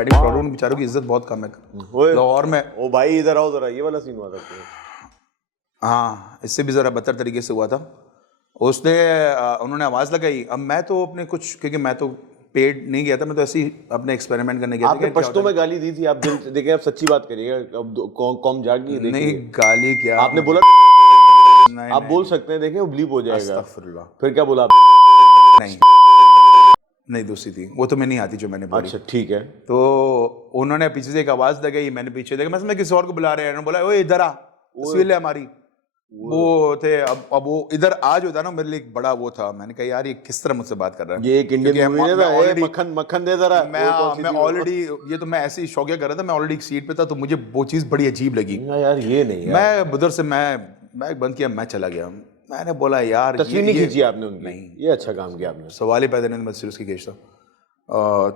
Wedding photographer बेचारों की इज्जत बहुत कम है लाहौर में। ओ भाई इधर आओ जरा, ये वाला सीन हुआ था। हाँ, इससे भी ज़रा बदतर तरीके से हुआ था। उसने उन्होंने आवाज़ लगाई। अब मैं तो अपने कुछ, क्योंकि मैं तो पेड नहीं गया था, मैं तो ऐसे ही अपने एक्सपेरिमेंट करने गया था। आपने पश्तो में गाली दी थी, आप दिल देखिए, आप सच्ची बात करिएगा, अब कौम जागी देखिए। नहीं, गाली क्या आपने बोला नहीं, आप बोल सकते हैं, देखें ब्लीप हो जाएगा। अस्तगफुरुल्लाह। फिर क्या बोला? नहीं नहीं, दूसरी थी वो, तो मैं नहीं आती जो मैंने बोली। अच्छा ठीक है। तो उन्होंने पीछे से एक आवाज़ लगाई, मैंने पीछे देखा, मैं समझा किसी और को बुला रहे हैं। उन्होंने बोला ओए इधर आ, तस्वीर ले हमारी। वो थे, अब वो इधर आ जो था ना, मेरे लिए एक बड़ा वो था। मैंने कहा यार ये किस तरह मुझसे बात कर रहा है। ये एक इंडियन मूवी है ना, मक्खन मक्खन दे जरा। मैं ऑलरेडी, ये तो मैं ऐसे ही शौकिया कर रहा था, मैं ऑलरेडी एक सीट पे था, तो मुझे वो चीज़ बड़ी अजीब लगी। यार ये नहीं यार। मैं उधर से मैं बंद किया, मैं चला गया। मैंने बोला यार तस्वीर नहीं खींची आपने उनकी? नहीं, ये अच्छा काम किया आपने। सवाल ही पैदा नहीं, मैं सिर्फ उसकी खींचता।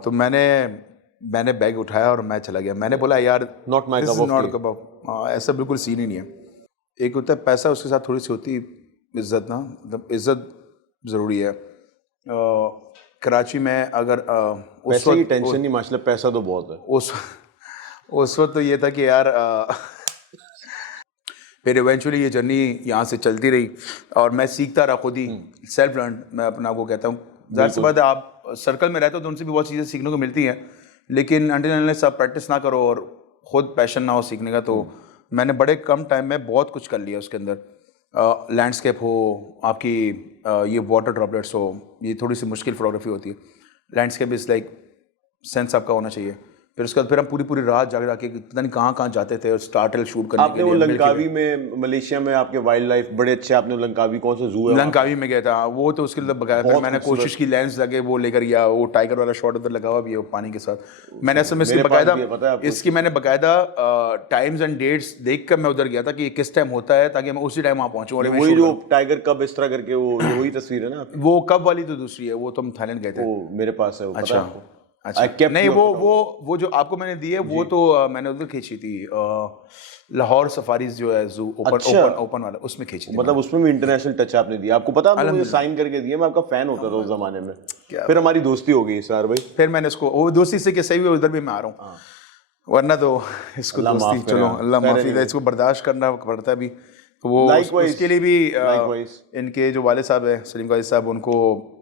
तो मैंने बैग उठाया और मैं चला गया। मैंने बोला यार नॉट माय कप ऑफ ऐसा बिल्कुल सीन ही नहीं है। एक होता है पैसा, उसके साथ थोड़ी सी होती इज्जत ना, मतलब इज्जत ज़रूरी है। कराची में अगर पैसे की टेंशन नहीं, माशाल्लाह पैसा तो बहुत है। उस वक्त तो ये था कि यार फिर इवेंचुअली ये जर्नी यहाँ से चलती रही और मैं सीखता रहा खुद ही, सेल्फ लर्न मैं अपना आपको कहता हूँ। ज़ाहिर सी बात है, आप सर्कल में रहते हो तो उनसे भी बहुत चीज़ें सीखने को मिलती हैं, लेकिन अनटिल अनलेस आप प्रैक्टिस ना करो और ख़ुद पैशन ना हो सीखने का, तो मैंने बड़े कम टाइम में बहुत कुछ कर लिया उसके अंदर। लैंडस्केप हो, आपकी ये वाटर ड्रॉपलेट्स हो, ये थोड़ी सी मुश्किल फोटोग्राफी होती है। लैंडस्केप इज़ लाइक सेंस आपका होना चाहिए। फिर उसके बाद फिर हम पूरी रात जाके पता नहीं कहाँ जाते थे और स्टार्टल शूट करने आपने के लिए। वो लंकावी में, मलेशिया में आपके वाइल्ड लाइफ बड़े अच्छे, आपने लंकावी, कौन सा जू है? लंकावी में गया था वो, तो उसके लिए बकाया फिर मैंने कोशिश की लेंस लगे वो लेकर गया, वो टाइगर वाला शॉट उधर लगा हुआ भी है पानी के साथ। मैंने असल में इसकी मैंने बकायदा टाइम्स एंड डेट्स देख कर मैं उधर गया था कि किस टाइम होता है, ताकि मैं उसी टाइम वहाँ पहुँचूँ। और वही जो टाइगर कब इस तरह करके, वो वही तस्वीर है ना? वो कब वाली तो दूसरी है, वो तो हम थाईलैंड गए थे। वो मेरे पास है। अच्छा नहीं, वो जो आपको मैंने दी है वो तो मैंने उधर खींची थी, लाहौर सफारीज जो है जू, ओपन वाला, उसमें खींची थी। मतलब उसमें भी इंटरनेशनल टच आपने दिया। आपको पता है मुझे साइन करके दिया, मैं आपका फैन होता था उस जमाने में। फिर हमारी दोस्ती हो गई सर भाई, फिर मैंने इसको वो दोस्ती से सही हुआ, उधर भी मैं आ रहा हूँ, वरना तो इसको दोस्ती, चलो अल्लाह माफी दे, इसको बर्दाश्त करना पड़ता है भी। वो उसके लिए भी इनके जो वाले साहब है सलीम काजी साहब,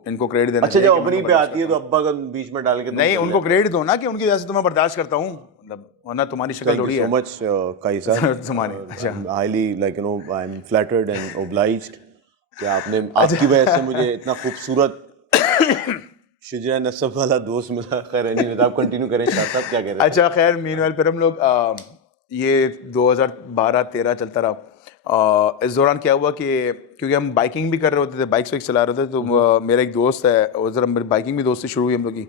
इनको क्रेडिट देना। अच्छा, जब अपनी पे आती है तो अब्बा का बीच में डाल के नहीं, उनको क्रेडिट दो ना कि उनकी वजह से तो मैं बर्दाश्त करता हूँ, मतलब वरना तुम्हारी शक्ल थोड़ी है। सो मच काजी साहब, तुम्हारे highly like you know I am flattered and obliged कि आपने, आपकी वजह से मुझे इतना खूबसूरत शिजरा नस्ब वाला दोस्त मिला। खैर नहीं, आप कंटिन्यू करें शाह साहब, क्या कह रहे हैं? अच्छा खैर, मीनवाइल फिर हम लोग ये 2012-13 चलता रहा। इस दौरान क्या हुआ कि क्योंकि हम बाइकिंग भी कर रहे होते थे, बाइक्स चला रहे थे, तो मेरा एक दोस्त है, उधर हम बाइकिंग भी दोस्ती शुरू हुई हम लोग की,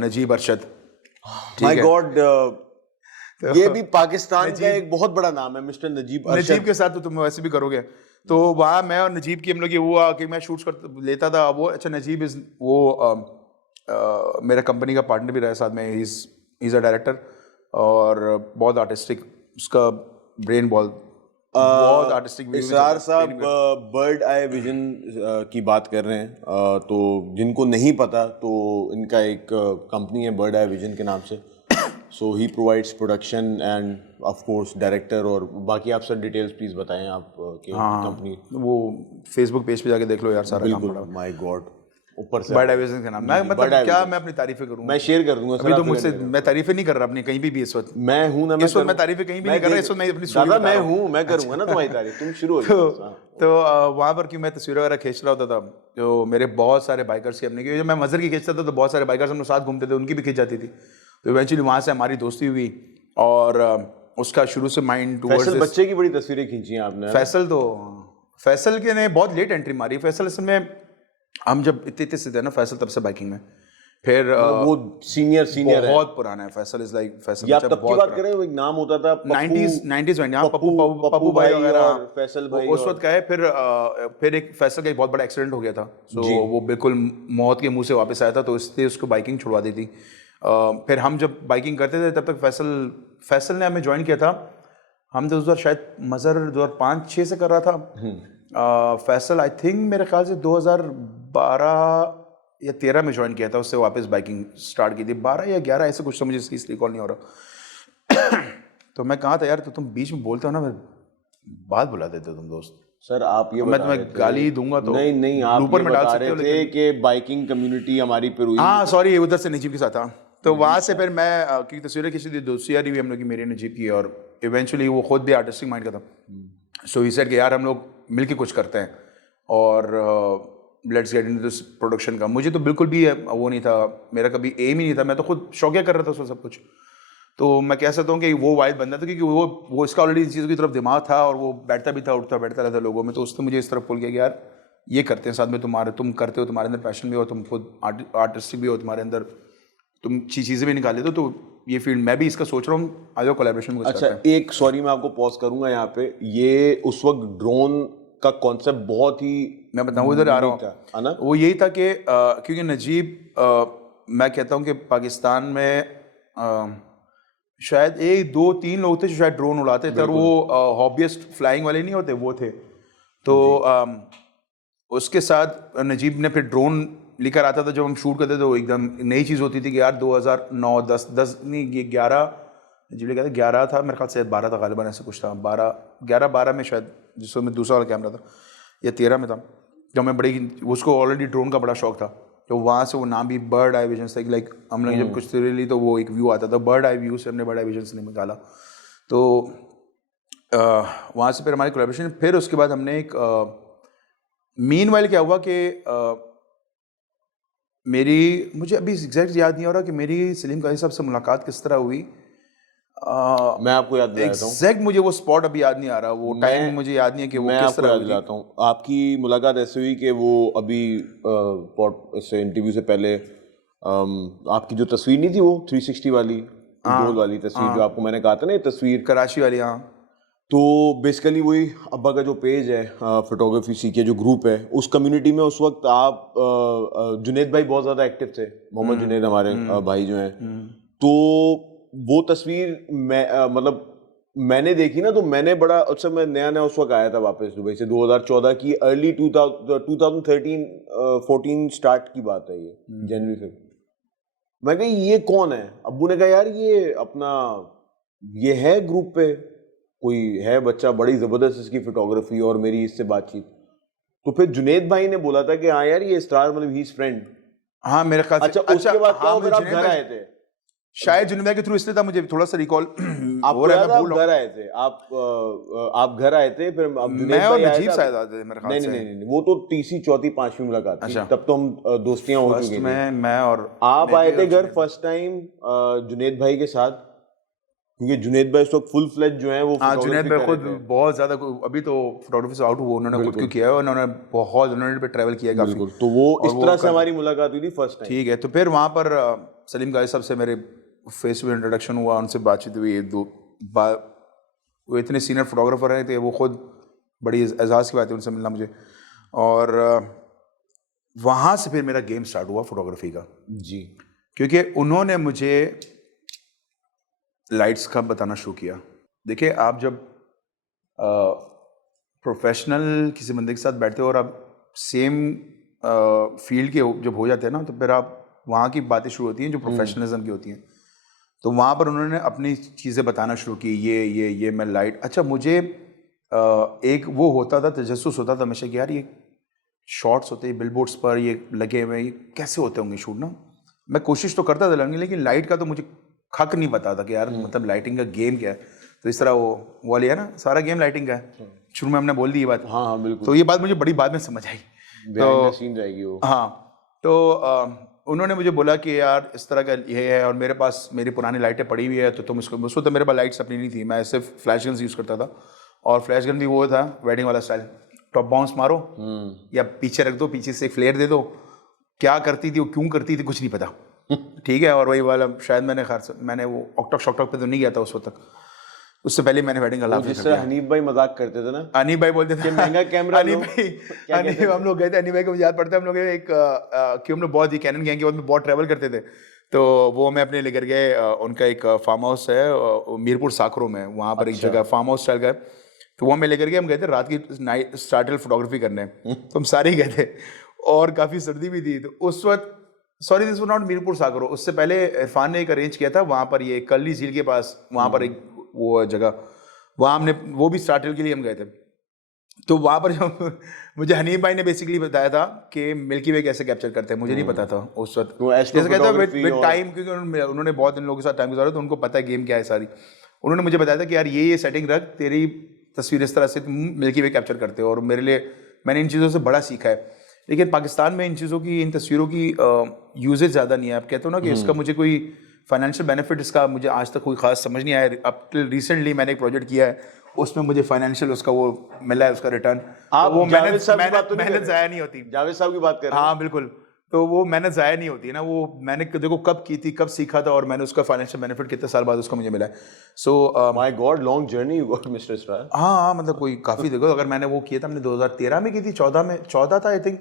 नजीब अरशद। माय गॉड, ये भी पाकिस्तान का एक बहुत बड़ा नाम है, मिस्टर नजीब अरशद। नजीब के साथ तो तुम वैसे भी करोगे। तो वहाँ मैं और नजीब की हम लोग ये हुआ कि मैं शूट्स कर लेता था वो। अच्छा, नजीब मेरा कंपनी का पार्टनर भी रहा साथ में, इज़ अ डायरेक्टर और बहुत आर्टिस्टिक, उसका ब्रेन बहुत आर्टिस्टिक। इसरार साहब बर्ड आई विजन की बात कर रहे हैं, तो जिनको नहीं पता तो इनका एक कंपनी है बर्ड आई विजन के नाम से। So he provides production and of course director, और बाकी आप सर डिटेल्स प्लीज बताएं आप कंपनी। वो फेसबुक पेज पे जाके देख लो यार, सारा काम पड़ा। माय गॉड, ऊपर से बर्ड आई विजन का नाम। मैं मतलब क्या मैं अपनी तारीफें करूंगा? मैं शेयर कर दूंगा। अभी तो मुझसे मैं तारीफें नहीं कर रहा अपनी कहीं भी इस वक्त। मैं हूं ना, इस वक्त मैं तारीफें कहीं भी नहीं कर रहा, इस वक्त मैं अपनी स्टोरी बता रहा हूं। मैं हूं, मैं करूंगा ना तुम्हारी तारीफ, तुम शुरू हो जाओ। तो वहाँ पर क्यों मैं तस्वीरें वगैरह खींच रहा होता था, जो मेरे बहुत सारे बाइकर्स की अपने की, जब मैं मजर की खींचता था तो बहुत सारे बाइकर्स हम लोग साथ घूमते थे, उनकी भी खींच जाती थी। तो इवेंचुअली वहाँ से हमारी दोस्ती हुई और उसका शुरू से माइंड टुवर्ड्स फैसल बच्चे की बड़ी तस्वीरें खींची हैं आपने। फैसल के ने बहुत लेट एंट्री मारी। फैसल असल में हम जब इतने से थे ना, फैसल तब से बाइकिंग में, फिर वो सीनियर बहुत पुराना है फैसल। इज लाइक फैसल या तब की बात करें, वो एक नाम होता था 90s में, यहाँ पप्पू भाई वगैरह, फैसल भाई उस वक्त का है। फिर एक फैसल का एक बहुत बड़ा एक्सीडेंट हो गया था, सो वो बिल्कुल मौत के मुंह से वापस आया था, तो इसलिए उसको बाइकिंग छुड़वा दी थी। फिर हम जब बाइकिंग करते थे तब तक फैसल ने हमें ज्वाइन किया था। हम तो उस बार शायद मजर 2005-6 से कर रहा था। फैसल आई थिंक मेरे ख्याल से 2012 या 13 में ज्वाइन किया था, उससे वापस बाइकिंग स्टार्ट की थी, 12 या 11 ऐसे कुछ, तो मुझे इसकी रिकॉल नहीं हो रहा। तो मैं कहा था यार, तो तुम बीच में बोलते हो ना, मैं बात बुला देते हो तुम दोस्त। सर आप ये मैं बता तुम्हें रहे थे, गाली दूंगा तो नहीं आप लूपर ये में डाल बता सकते रहे हो, थे कि बाइकिंग कम्युनिटी हमारी फिर हुई। हाँ सॉरी, उधर से नजीब के साथ था, तो वहाँ से फिर मैं क्योंकि तस्वीरें किसी दी दोस्ती यारी हुई हम लोग की, मेरी नजीब की, और इवेंचुअली वो खुद भी आर्टिस्टिक माइंड का था। सो ही सेड कि यार हम लोग मिलके कुछ करते हैं और let's get into this production का। मुझे तो बिल्कुल भी वो नहीं था, मेरा कभी एम ही नहीं था, मैं तो खुद शौकिया कर रहा था उसमें सब कुछ। तो मैं कह सकता हूँ कि वो वाइल्ड बंदा था, क्योंकि वो इसका ऑलरेडी इन चीज़ों की तरफ दिमाग था, और वो बैठता भी था, उठता बैठता रहता लोगों में, तो उसने मुझे इस तरफ पुल किया कि यार ये करते हैं साथ में, तुम करते हो, तुम्हारे अंदर पैशन भी हो, तुम खुद आर्टिस्टिक भी हो, तुम्हारे अंदर तुम चीज़ें भी निकाल लेते हो, तो ये फील्ड मैं भी इसका सोच रहा हूँ, आ जाओ कोलैबोरेशन में कुछ अच्छा करते हैं। एक सॉरी मैं आपको पॉज करूंगा यहाँ पे, ये उस वक्त ड्रोन का कॉन्सेप्ट बहुत ही, मैं बताऊँ इधर आ रहा unique था, है ना? हूँ, वो यही था कि क्योंकि नजीब मैं कहता हूँ कि पाकिस्तान में शायद 1 2 3 लोग थे जो शायद ड्रोन उड़ाते थे, और वो हॉबियस्ट फ्लाइंग वाले नहीं होते, वो थे। तो उसके साथ नजीब ने फिर ड्रोन लेकर आता था, जब हम शूट करते थे, वो एकदम नई चीज़ होती थी कि यार 2009 10 नहीं, ये 11 नजीब ने कहा था, 11 था मेरे ख्याल से, 12 था गालिबन, ऐसा कुछ था, 12 में शायद, जिसमें दूसरा वाला कैमरा था, या 13 में था, जब मैं बड़ी, उसको ऑलरेडी ड्रोन का बड़ा शौक था, तो वहाँ से वो नाम भी बर्ड आई विजन से, लाइक हम लोग जब कुछ तस्वीरें ली तो वो एक व्यू आता था, बर्ड आई व्यू से हमने बर्ड आई विजन से निकाला। तो वहाँ से फिर हमारी कोलैबोरेशन, फिर उसके बाद हमने एक मीनवाइल क्या हुआ कि मुझे अभी एग्जैक्ट याद नहीं हो रहा कि मेरी सलीम काजी साहब से मुलाकात किस तरह हुई। मैं आपको याद दिलाता हूँ, एग्जैक्ट मुझे वो स्पॉट अभी याद नहीं आ रहा, वो टाइम मुझे याद नहीं है कि वो मैं किस आपको तरह याद हुई थी। दिलाता हूँ। आपकी मुलाकात ऐसे हुई कि वो अभी इससे इंटरव्यू से पहले आपकी जो तस्वीर नहीं थी, वो 360 वाली गोल वाली तस्वीर, जो आपको मैंने कहा था ना, ये तस्वीर कराची वाली, हाँ। तो बेसिकली वही अब्बा का जो पेज है, फोटोग्राफी सीखे जो ग्रुप है, उस कम्युनिटी में उस वक्त आप जुनेद भाई बहुत ज़्यादा एक्टिव थे, मोहम्मद जुनेद हमारे भाई जो हैं। तो वो तस्वीर मैं मतलब मैंने देखी ना, तो मैंने बड़ा, अच्छा मैं नया नया उस वक्त आया था वापस दुबई से, 2014 की अर्ली 2013 14 स्टार्ट की बात है, ये जनवरी से। मैं कहा ये कौन है? अब्बू ने कहा यार ये अपना ये है ग्रुप पे कोई है बच्चा, बड़ी जबरदस्त इसकी फोटोग्राफी, और मेरी इससे बातचीत। तो फिर जुनेद भाई ने बोला था कि हाँ यार ये स्टार, मतलब ही इज फ्रेंड। हाँ मेरे ख्याल से। अच्छा उसके बाद क्या हाँ, हुआ, फिर आप जुनेद घर भाई- आए थे? शायद जुनेद भाई के थ्रू इसलिए था, मुझे थोड़ा सा रिकॉल आपको याद है, आप घर आए थे, आप घर आए थे, फिर अब जुनेद मैं और भाई आए नजीब थे। शायद आते थे मेरे ख्याल से। नहीं, वो तो तीसरी चौथी पांचवी मुलाकात थी, अच्छा। तब तो हम दोस्तियां हो फर्स्ट चुकी थी। में मैं और आप आए थे घर फर्स्ट टाइम जुनेद भाई के साथ, क्योंकि जुनेद भाई इस वक्त फुल फ्लेज जो है वो हाँ, जुनेद photography भाई कर खुद रहे थे। बहुत ज़्यादा, अभी तो फोटोग्राफी से आउट हुआ, उन्होंने खुद क्यों किया है, उन्होंने बहुत, उन्होंने पे ट्रैवल किया है काफ़ी। बिल्कुल, तो वो और इस तरह से हमारी मुलाकात हुई थी फर्स्ट टाइम। ठीक है, तो फिर वहाँ पर सलीम गाजी साहब से मेरे फेस टू इंट्रोडक्शन हुआ, उनसे बातचीत हुई, वो इतने सीनियर फोटोग्राफर रहे थे, वो खुद बड़ी एजाज़ की बात है उनसे मिलना मुझे। और वहाँ से फिर मेरा गेम स्टार्ट हुआ फोटोग्राफी का जी, क्योंकि उन्होंने मुझे लाइट्स का बताना शुरू किया। देखिए आप जब प्रोफेशनल किसी बंदे के साथ बैठते हो और आप सेम फील्ड के जब हो जाते हैं ना, तो फिर आप वहाँ की बातें शुरू होती हैं जो प्रोफेशनलिज्म की होती हैं। तो वहाँ पर उन्होंने अपनी चीज़ें बताना शुरू की, ये मैं लाइट, अच्छा मुझे एक वो होता था, तजस्सुस होता था हमेशा कि यार ये शॉट्स होते हैं बिलबोर्ड्स पर, ये लगे हुए, ये कैसे होते होंगे शूट ना। मैं कोशिश तो करता था लगने, लेकिन लाइट का तो मुझे खक नहीं पता था कि यार मतलब लाइटिंग का गेम क्या है। तो इस तरह वो वाली है ना, सारा गेम लाइटिंग का है। शुरू में हमने बोल दी ये बात। हाँ बिल्कुल। तो ये बात मुझे बड़ी बाद में समझ आई, तो सीन जाएगी वो। हाँ, तो उन्होंने मुझे बोला कि यार इस तरह का ये है, और मेरे पास मेरी पुरानी लाइटें पड़ी हुई है, तो तुम इसको, उसको तो मेरे पास लाइट्स अपनी नहीं थी, मैं सिर्फ फ्लैश गन्स यूज़ करता था, और फ्लैश गन भी वो था वेडिंग वाला स्टाइल, टॉप बाउंस मारो या पीछे रख दो, पीछे से फ्लेयर दे दो, क्या करती थी वो, क्यों करती थी, कुछ नहीं पता। ठीक है, और वही वाला शायद मैंने वो ऑक्टॉक शॉक्टॉक पे तो नहीं गया था उस वक्त तक, उससे पहले मैंने वेडिंग का लाभ जिससे हनीफ भाई मजाक करते थे ना, अनीफ भाई बोलते थे महंगा कैमरा लो। हम लोग गए थे, अनीफ भाई को मुझे याद पड़ता है, हम लोग एक कि हम लोग बहुत ही कैनन गैंग के बाद में बहुत ट्रैवल करते थे, तो वो हमें अपने लेकर गए, उनका एक फार्म हाउस है मीरपुर साकरों में, वहाँ पर एक जगह फार्म हाउस स्टाइल का है, तो वो हमें लेकर गए, हम गए थे रात की नाइट स्टार्टल फोटोग्राफी करने, तो हम सारे ही गए थे, और काफ़ी सर्दी भी थी। तो उस वक्त sorry this was not Mirpur Sakro, उससे पहले इरफान ने एक अरेंज किया था वहाँ पर, ये कर्ली झील के पास वहाँ पर एक वो जगह, वहाँ हमने वो भी स्टार्टर के लिए हम गए थे। तो वहाँ पर जब मुझे हनीफ भाई ने बेसिकली बताया था कि मिल्की वे कैसे कैप्चर करते हैं, मुझे नहीं पता था उस वक्त। वो जैसे कहते हैं astrophotography विद टाइम, क्योंकि उन्होंने बहुत इन लोगों के साथ टाइम गुजारा तो उनको पता है गेम क्या है सारी। उन्होंने मुझे बताया था कि यार ये सेटिंग रख, तेरी तस्वीर इस तरह से तुम मिल्की वे कैप्चर करते हो, और मेरे लिए मैंने इन चीज़ों से बड़ा सीखा है। लेकिन पाकिस्तान में इन चीज़ों की, इन तस्वीरों की यूजेज ज़्यादा नहीं है। आप कहते हो ना कि इसका मुझे कोई फाइनेंशियल बेनिफिट इसका मुझे आज तक कोई खास समझ नहीं आया। अब टिल रिसेंटली मैंने एक प्रोजेक्ट किया है, उसमें मुझे फाइनेंशियल उसका वो मिला है, उसका रिटर्न। आप वो जावेद साहब की बात तो नहीं कर मेहनत रहे? ज़ाया नहीं होती। जावेद साहब की बात कर रहे हैं? हाँ बिल्कुल, तो वो मेहनत ज़ाया नहीं होती है ना। वो मैंने देखो कब की थी, कब सीखा था, और मैंने उसका फाइनेंशियल बेनिफिट कितने साल बाद उसका मुझे मिला है। So my God, long journey you got mister star. हाँ, मतलब कोई काफ़ी देखो, अगर मैंने वो किया था, हमने 2013 में की थी, 14 था आई थिंक,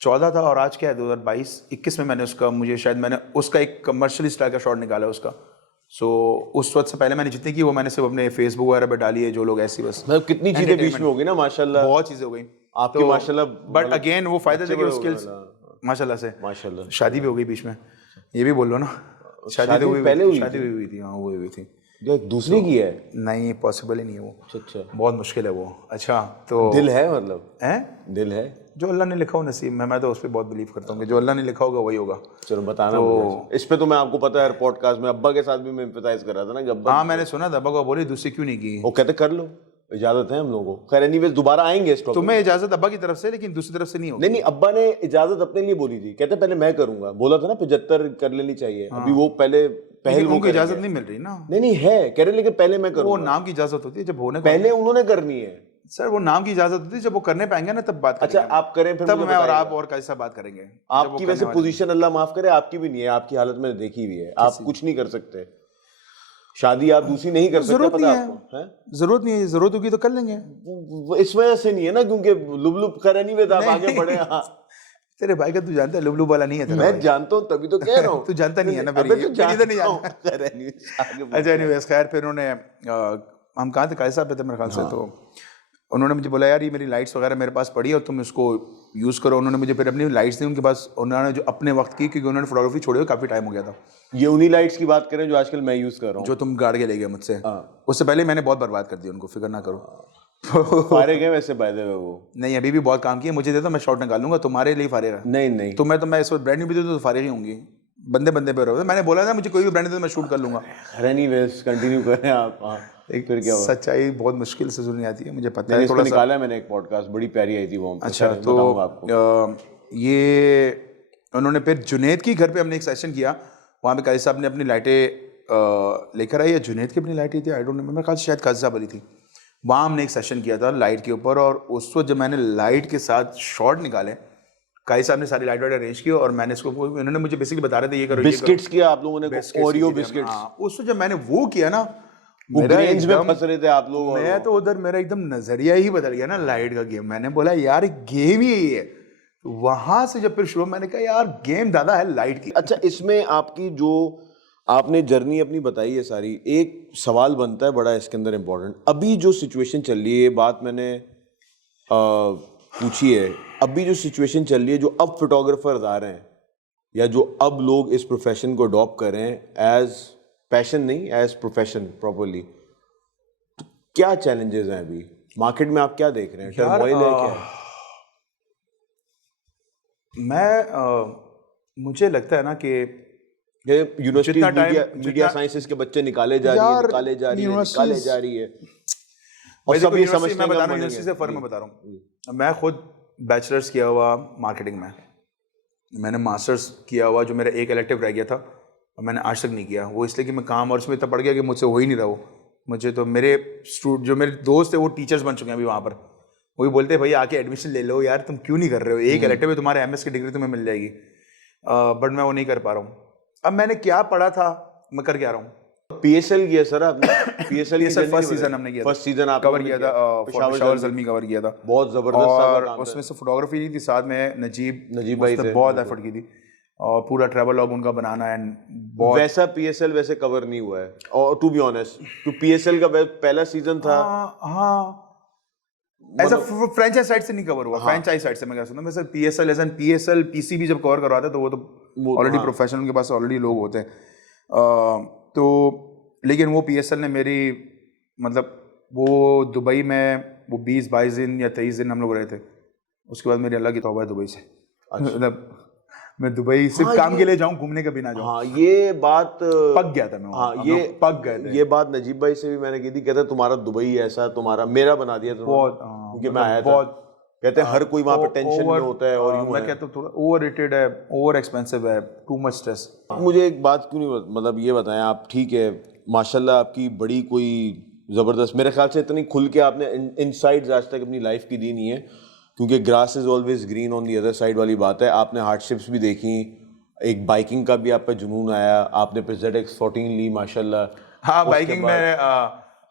14 था, और आज क्या है 2022-21 में मैंने उसका, मुझे शायद मैंने उसका एक कमर्शियल स्टाइल का शॉट निकाला उसका। सो उस वक्त से पहले मैंने जितनी की वो मैंने सिर्फ अपने फेसबुक वगैरह पे डाली है, जो लोग ऐसी बस मतलब कितनी चीजें बीच में हो गई ना, माशाल्लाह। बहुत चीज़ें हो गई आपकी माशाल्लाह। बट अगेन वो फायदा थे कि वो स्किल्स माशाल्लाह से, माशाल्लाह। शादी भी हो गई बीच में, ये भी बोल लो ना। शादी तो हुई, पहले हुई शादी हुई थी, हाँ वो हुई थी। जो एक दूसरी की है? नहीं, पॉसिबल ही नहीं है वो, अच्छा, बहुत मुश्किल है वो। अच्छा तो दिल है, मतलब है, दिल है। जो अल्लाह ने लिखा हो नसीब में, मैं तो उस पर बहुत बिलीव करता हूँ कि जो अल्लाह ने लिखा होगा वही होगा। चलो बताना मुझे। इस पे तो मैं आपको पता है, पॉडकास्ट में अब्बा के साथ भी मैं एम्फसाइज कर रहा था ना कि अब्बा, हाँ मैंने सुना था, अब्बा को बोली दूसरी क्यों नहीं की। वो कहते कर लो, इजाजत है हम लोगों को। खैर एनीवेज दोबारा आएंगे इस टॉपिक। तुम्हें इजाजत अब्बा की तरफ से, लेकिन दूसरी तरफ से नहीं होगी। नहीं, अब्बा ने इजाजत अपने लिए बोली थी, कहते पहले मैं करूंगा, बोला था ना 75 कर लेनी चाहिए। अभी वो पहले वो उनको इजाजत नहीं मिल रही ना। नहीं है, कह रहे लेकिन पहले मैं वो करूंगा। नाम की इजाजत होती है जब होने को, पहले उन्होंने करनी है सर वो नाम की इजाजत होती है, जब वो करने पाएंगे ना तब बात करेंगे। अच्छा आप करें फिर तब मुझे मैं और बताइएगा। आप और कैसा बात करेंगे। आपकी वैसे पोजीशन अल्लाह माफ करे, आपकी भी नहीं है, आपकी हालत मैंने देखी हुई है, आप कुछ नहीं कर सकते। शादी आप दूसरी नहीं कर सकते, जरूरत पता नहीं है, आपको है? जरूरत नहीं है, जरूरत होगी तो कर लेंगे। वो इस वजह से नहीं है ना, क्योंकि लुब लुब करे नहीं आप आगे बढ़े। हाँ तेरे भाई का तू जानता है लुबलुब वाला नहीं है तेरा मैं भाई। जानता हूँ, तभी तो कह रहा हूँ। तू जानता नहीं है ना, अबे फिर तो ये इधर नहीं जानता जानता। हूँ। anyways, अच्छा एनीवेज खैर, फिर उन्होंने हम कहाँ थे, कायद साहब पे थे मेरे ख्याल से। तो उन्होंने मुझे बोला यार ये मेरी लाइट्स वगैरह मेरे पास पड़ी है और तुम इसको यूज़ करो। उन्होंने मुझे फिर अपनी लाइट्स दी उनके पास, उन्होंने जो अपने वक्त की, क्योंकि उन्होंने फोटोग्राफी छोड़ी हुई काफ़ी टाइम हो गया था। ये उन्हीं लाइट्स की बात करें जो आजकल मैं यूज कर रहा हूँ, जो तुम गाड़ के ले गए मुझसे, उससे पहले मैंने बहुत बर्बाद कर दिया उनको, फिक्र ना करो। फारिग है वैसे बाय द वे वो। नहीं अभी भी बहुत काम किया, मुझे दे दो मैं शॉट निकाल लूंगा, तुम्हारे लिए फारिग है। नहीं तो मैं इस वक्त ब्रांड न्यू भी दे दूँ तो फारिग ही होंगी, बंदे पे रहो। मैंने बोला था मुझे कोई भी ब्रांड दे दो मैं शूट कर लूंगा। एनीवेज कंटिन्यू करें आप। फिर क्या हुआ? सच्चाई बहुत मुश्किल से सुननी आती है, मुझे पता मैंने है इसको थोड़ा सा। निकाला है मैंने एक पॉडकास्ट, बड़ी प्यारी आई थी वो। अच्छा तो ये उन्होंने फिर जुनेद की घर पे हमने एक सेशन किया, वहाँ पे काजी साहब ने अपनी लाइटें लेकर आई, या जुनेद की अपनी लाइटें थी, आई डोंट नो, मेरे ख्याल से शायद काजी साहब वाली थी। वहाँ हमने एक सेशन किया था लाइट के ऊपर, और उस वक्त जब मैंने लाइट के साथ शॉट निकाले, काजी साहब ने सारी लाइट वाइट अरेंज की, और मैंने इसको, उन्होंने मुझे बेसिकली बता रहे थे ये करो, बिस्किट्स किया आप लोगों ने, ओरियो बिस्किट्स। उस वक्त जब मैंने वो किया ना, मेरा रेंज में फंस रहे थे आप लोग। मैं तो उधर मेरा एकदम नजरिया ही बदल गया ना लाइट का। गेम मैंने बोला यार गेम ही यही है। वहां से जब फिर शुरू मैंने कहा यार गेम दादा है लाइट की। अच्छा इसमें आपकी जो आपने जर्नी अपनी बताई है सारी, एक सवाल बनता है बड़ा इसके अंदर इम्पोर्टेंट। अभी जो सिचुएशन चल रही है, बात मैंने पूछी है, अभी जो सिचुएशन चल रही है, जो अब फोटोग्राफर्स आ रहे हैं या जो अब लोग इस प्रोफेशन को अडॉप्ट कर रहे हैं एज पैशन नहीं एज प्रोफेशन प्रॉपरली, तो क्या चैलेंजेस हैं अभी मार्केट में? आप क्या देख रहे हैं? टर्मोइल है क्या? मुझे लगता है ना कि यूनिवर्सिटी मीडिया साइंसेस के बच्चे निकाले जा रही है, निकाले जा रही है और सब ये समझते हैं। मैं बता रहा हूँ यूनिवर्सिटी से फर्क मैं बता रहा हूँ। मैं खुद बैचलर्स किया हुआ मार्केटिंग में, मैंने मास्टर्स किया हुआ, जो मेरा एक इलेक्टिव रह गया था और मैंने आज तक नहीं किया। वो इसलिए कि मैं काम और उसमें इतना पड़ गया कि मुझसे हो ही नहीं रहा वो। मुझे तो मेरे जो मेरे दोस्त थे वो टीचर्स बन चुके हैं अभी वहाँ पर, वही बोलते हैं भाई आके एडमिशन ले लो यार, तुम क्यों नहीं कर रहे हो, एक इलेक्टिव है तुम्हारे MS की डिग्री तुम्हें मिल जाएगी। बट मैं वो नहीं कर पा रहा हूँ। अब मैंने क्या पढ़ा था मैं कर क्या रहा हूँ। PSL किया सर आपने? PSL फर्स्ट सीजन हमने किया, फर्स्ट सीजन आप कवर किया था, पेशावर ज़ल्मी कवर किया था, बहुत जबरदस्त। और उसमें से फोटोग्राफी नहीं थी, साथ में नजीब भाई ने बहुत एफर्ट की थी और पूरा ट्रैवल लॉग उनका बनाना है। बहुत वैसा PSL वैसे कवर नहीं हुआ है, और टू बी ऑनेस्ट तो PSL का पहला सीजन था। हाँ ऐसा फ्रेंचाइज साइड से नहीं कवर हुआ, फ्रेंचाइज साइड से मैं कह सकता हूँ। मैं sir PSL as an PSL PC भी जब कवर करवाता है तो वो तो ऑलरेडी प्रोफेशनल के पास ऑलरेडी लोग होते हैं। तो लेकिन वो PSL ने मेरी मतलब वो दुबई में वो 20-22 दिन या 23 दिन हम लोग रहे थे, उसके बाद मेरी अल्लाह की तौबा है दुबई से। मतलब मैं दुबई सिर्फ काम के लिए जाऊं, घूमने कभी ना जाऊं। हाँ, ये बात पक गया था मैं। हाँ, हम ये लोग पक गए थे। ये बात नजीब भाई से भी मैंने की थी, कहते तुम्हारा दुबई ऐसा, तुम्हारा मेरा बना दिया बहुत, क्योंकि मैं आया था। कहते हैं हर कोई वहाँ पे टेंशन में होता है और यूं मैं है। कहता हूँ थोड़ा ओवर रेटेड है, ओवर एक्सपेंसिव है, टू मच स्ट्रेस। मुझे एक बात क्यों नहीं मतलब ये बताएं आप, ठीक है माशाल्लाह आपकी बड़ी कोई ज़बरदस्त, मेरे ख्याल से इतनी खुल के आपने इनसाइड्स आज तक अपनी लाइफ की दी नहीं है, क्योंकि grass is always green on the other side वाली बात है। आपने हार्डशिप्स भी देखी, एक बाइकिंग का भी आप पे जुनून आया, आपने पे ZX14 ली माशाल्लाह। हाँ, बाइकिंग में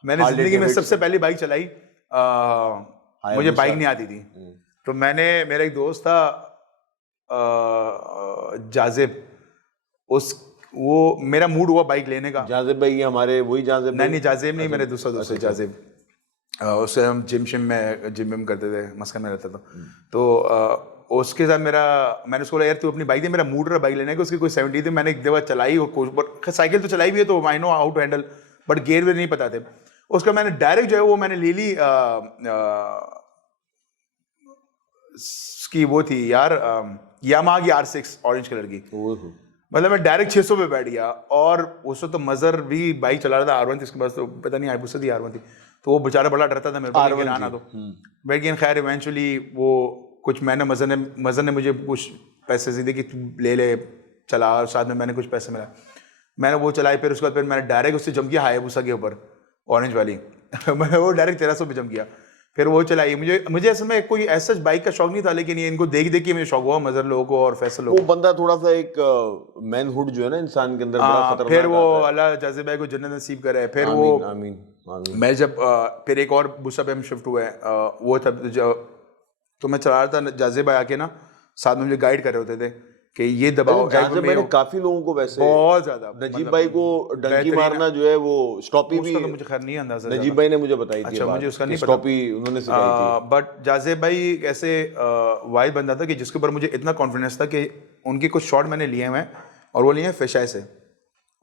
मैंने जिंदगी में सबसे पहली बाइक चलाई। मुझे बाइक नहीं आती थी, तो मेरा एक दोस्त था जाजिब, वो मेरा मूड हुआ बाइक लेने का। जाजिब भाई हमारे वही जाजिब? नहीं, जाजिब नहीं, मेरे दूसरा दोस्त है जाजिब। उससे हम जिम करते थे, मस्कन में रहता था। तो उसके साथ मैंने उसको बोला यार तू अपनी बाइक दे, मेरा मूड रहा बाइक लेने का। उसकी कोई 70 थी, मैंने एक दफा चलाई और साइकिल तो चलाई भी है तो I know how to handle, but gear where नहीं पता थे उसका। मैंने डायरेक्ट जो है वो मैंने ले ली, की वो थी यार यामाहा की R6 ऑरेंज कलर की। मतलब मैं डायरेक्ट 600 पे बैठ गया, और उससे तो मजर भी बाइक चला रहा था, R1 थी उसके पास, तो पता नहीं हाइबुसा थी R1 थी, तो वो बेचारा बड़ा डरता था मेरे को लेकिन आना तो। लेकिन खैर इवेंचुअली वो कुछ मजर ने मुझे कुछ पैसे दे कि तू ले चला, और साथ में मैंने कुछ पैसे मिला, मैंने वो चलाई। फिर उसके बाद फिर मैंने डायरेक्ट उससे जंप किया हायाबुसा के ऊपर, ऑरेंज वाली मैंने वो डायरेक्ट 1300 पे जंप किया, फिर वो चलाई। मुझे असल में कोई ऐसा बाइक का शौक नहीं था, लेकिन ये इनको देख के मुझे शौक हुआ मजर लोगों को और फैसल लोगों को। वो बंदा थोड़ा सा एक मैनहुड जो है ना इंसान के अंदर बड़ा खतरनाक फिर वो अल्लाह जाजिब भाई को जन्नत नसीब करे। फिर वो आमीन। मैं जब फिर एक और बुसा पे हम शिफ्ट हुए, वो तब तो मैं चला रहा था, जाजिब भाई आके ना साथ में मुझे गाइड कर रहे होते थे कि ये दबाओ। जाजिब भाई ने काफी लोगों को वैसे बहुत ज्यादा, नजीब भाई को डंकी मारना जो है वो स्टॉपी भी, तो मुझे खैर नहीं अंदाजा, नजीब भाई ने मुझे बताई थी। अच्छा, मुझे उसका नहीं पता, स्टॉपी उन्होंने सिखाई थी। बट जाजिब भाई ऐसे वाइड बंदा था कि जिसके ऊपर मुझे इतना कॉन्फिडेंस था कि उनके कुछ शॉट मैंने लिए हैं और वो लिए हैं फिश आई से,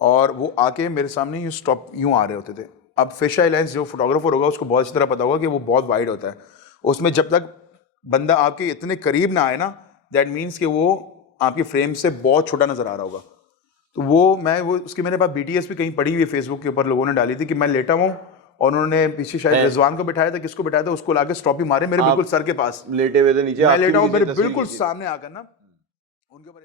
और वो आके मेरे सामने यूं आ रहे होते थे। अब फिश आई लेंस जो फोटोग्राफर होगा उसको बहुत अच्छी तरह पता होगा कि वो बहुत वाइड होता है, उसमें जब तक बंदा आपके इतने करीब ना आए ना, दैट मीन्स कि वो आपके फ्रेम से बहुत छोटा नजर आ रहा होगा। तो वो उसकी मेरे पास BTS भी कहीं पड़ी हुई है, फेसबुक के ऊपर लोगों ने डाली थी कि मैं लेटा हूँ और उन्होंने पीछे शायद रिजवान को बिठाया था, किसको बिठाया था, उसको लाके स्टॉपी मारे मेरे बिल्कुल सर के पास, लेटे हुए थे नीचे, मैं लेटा हूँ, मेरे बिल्कुल सामने आकर ना उनके ऊपर